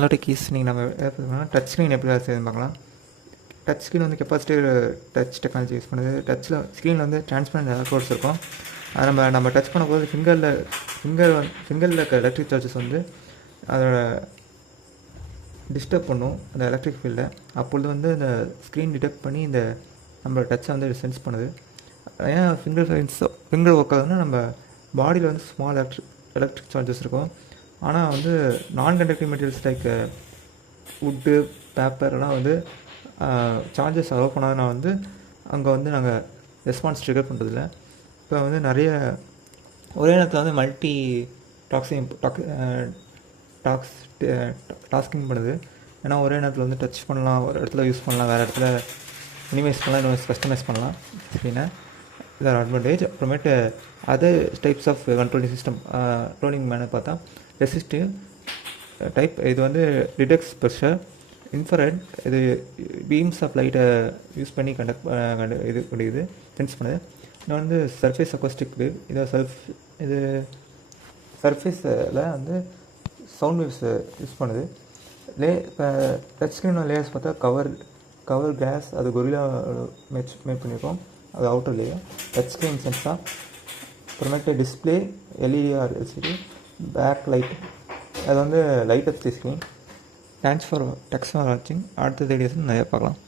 அதோட கீஸ் நீங்கள் நம்ம டச் ஸ்க்ரீன் எப்படி வேலை செய்யுதுன்னு பார்க்கலாம். டச் ஸ்க்ரீன் வந்து கெப்பாசிட்டிவ் டச் டெக்னாலஜி யூஸ் பண்ணுது. டச்சில் ஸ்க்ரீனில் வந்து டிரான்ஸ்பரண்ட் எலக்ட்ரோட்ஸ் இருக்கும். அதை நம்ம டச் பண்ணும்போது ஃபிங்கரில் இருக்க எலக்ட்ரிக் சார்ஜஸ் வந்து அதோட டிஸ்டர்ப் பண்ணும் அந்த எலக்ட்ரிக் ஃபீல்டை. அப்பொழுது வந்து இந்த ஸ்க்ரீன் டிடெக்ட் பண்ணி இந்த நம்மளோட டச்சை வந்து சென்ஸ் பண்ணுது. ஏன் ஃபிங்கர் ஒர்க் ஆகுதுன்னா, நம்ம பாடியில் வந்து ஸ்மால் எலக்ட்ரிக் சார்ஜஸ் இருக்கும். ஆனால் வந்து நான் கண்டக்டிவ் மெட்டீரியல்ஸ் லைக் வுட்டு, பேப்பர்லாம் வந்து சார்ஜஸ் அலோவ் பண்ணாதுன்னா வந்து அங்கே வந்து நாங்கள் ரெஸ்பான்ஸ் ட்ரிகர் பண்ணுறதில்ல. இப்போ வந்து நிறைய ஒரே நேரத்தில் வந்து மல்டி டாஸ்கிங் பண்ணுது. ஏன்னா ஒரே நேரத்தில் வந்து டச் பண்ணலாம், ஒரு இடத்துல யூஸ் பண்ணலாம், வேறு இடத்துல மினிமைஸ் பண்ணலாம், இன்னும் கஸ்டமைஸ் பண்ணலாம் ஸ்க்ரீனை. இதான் அட்வான்டேஜ். அப்புறமேட்டு other types of controlling system controlling manner பார்த்தா ரெசிஸ்டிவ் டைப். இது வந்து டிடெக்ட்ஸ் ப்ரெஷர். இன்ஃப்ராரெட் இது பீம்ஸ் ஆஃப் லைட்டை யூஸ் பண்ணி இது பண்ணிக்குது, சென்ஸ் பண்ணுது. இன்னும் வந்து சர்ஃபேஸ் அக்கோஸ்டிக் வேவ். இது சர்ஃபேஸில் வந்து சவுண்ட் வேவ்ஸ் யூஸ் பண்ணுது. இப்போ டச் ஸ்க்ரீன் லேயர்ஸ் பார்த்தா கவர் கிளாஸ், அது கொரில்லா மேட் பண்ணியிருக்கோம், அது அவுட்டர் லேயர். டச் ஸ்க்ரீன் சென்ஸாக. அப்புறமேட்டு display LED or LCD, back light, அது வந்து light up the screen. Thanks for வாட்சிங். அடுத்த வீடியோஸ் நிறையா பார்க்கலாம்.